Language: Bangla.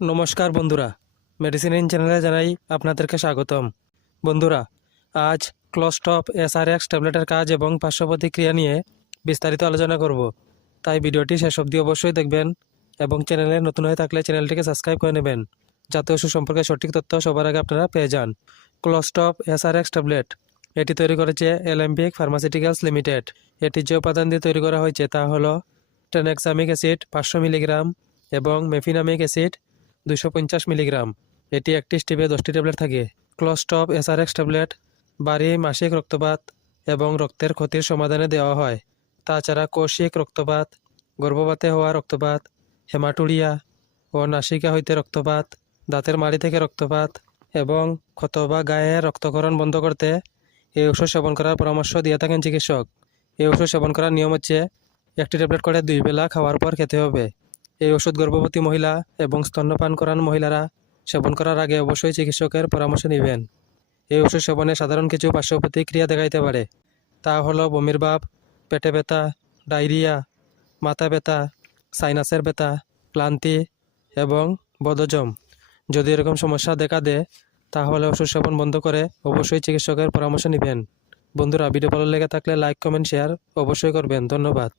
নমস্কার বন্ধুরা। মেডিসিন ইন চ্যানেলে জানাই আপনাদেরকে স্বাগতম। বন্ধুরা, আজ ক্লোস্টপ এসআরএক্স ট্যাবলেটের কাজ এবং পার্শ্ব প্রতিক্রিয়া নিয়ে বিস্তারিত আলোচনা করব। তাই ভিডিওটি শেষ অবধি অবশ্যই দেখবেন এবং চ্যানেলে নতুন হয়ে থাকলে চ্যানেলটিকে সাবস্ক্রাইব করে নেবেন, যাতে ওষুধ সম্পর্কে সঠিক তথ্য সবার আগে আপনারা পেয়ে যান। ক্লোস্টপ এসআরএক্স ট্যাবলেট এটি তৈরি করেছে এলএমপিক ফার্মাসিউটিক্যালস লিমিটেড এটি যে উপাদান দিয়ে তৈরি করা হয়েছে তা হলো টেনেক্সামিক অ্যাসিড পাঁচশো মিলিগ্রাম এবং মেফিনামিক অ্যাসিড পঞ্চাশ মিলিগ্রাম। এটি একটি স্টিপে দশটি ট্যাবলেট থাকে। ক্লোস্টপ এসআরএক্স ট্যাবলেট, বাড়ি, মাসিক রক্তপাত এবং রক্তের ক্ষতির সমাধানে দেওয়া হয়। তাছাড়া কৌশিক রক্তপাত, গর্ভপাতে হওয়া রক্তপাত হেমাটুরিয়া ও নাসিকা হইতে রক্তপাত, দাঁতের মাড়ি থেকে রক্তপাত এবং ক্ষত বা গায়ে রক্তকরণ বন্ধ করতে এই ওষুধ সেবন করার পরামর্শ দিয়ে থাকেন চিকিৎসক। এই ওষুধ সেবন করার নিয়ম হচ্ছে, একটি ট্যাবলেট করে দুই বেলা খাওয়ার পর খেতে হবে। এই ওষুধ গর্ভবতী মহিলা এবং স্তন্যপান করান মহিলারা সেবন করার আগে অবশ্যই চিকিৎসকের পরামর্শ নেবেন। এই ওষুধ সেবনে সাধারণ কিছু পার্শ্ব প্রতিক্রিয়া দেখাইতে পারে। তা হলো বমির ভাব, পেটে ব্যথা, ডায়রিয়া, মাথা ব্যথা, সাইনাসের ব্যথা, ক্লান্তি এবং বদজম যদি এরকম সমস্যা দেখা দেয়, তাহলে ওষুধ সেবন বন্ধ করে অবশ্যই চিকিৎসকের পরামর্শ নেবেন। বন্ধুরা, ভিডিও ভালো লেগে থাকলে লাইক, কমেন্ট, শেয়ার অবশ্যই করবেন। ধন্যবাদ।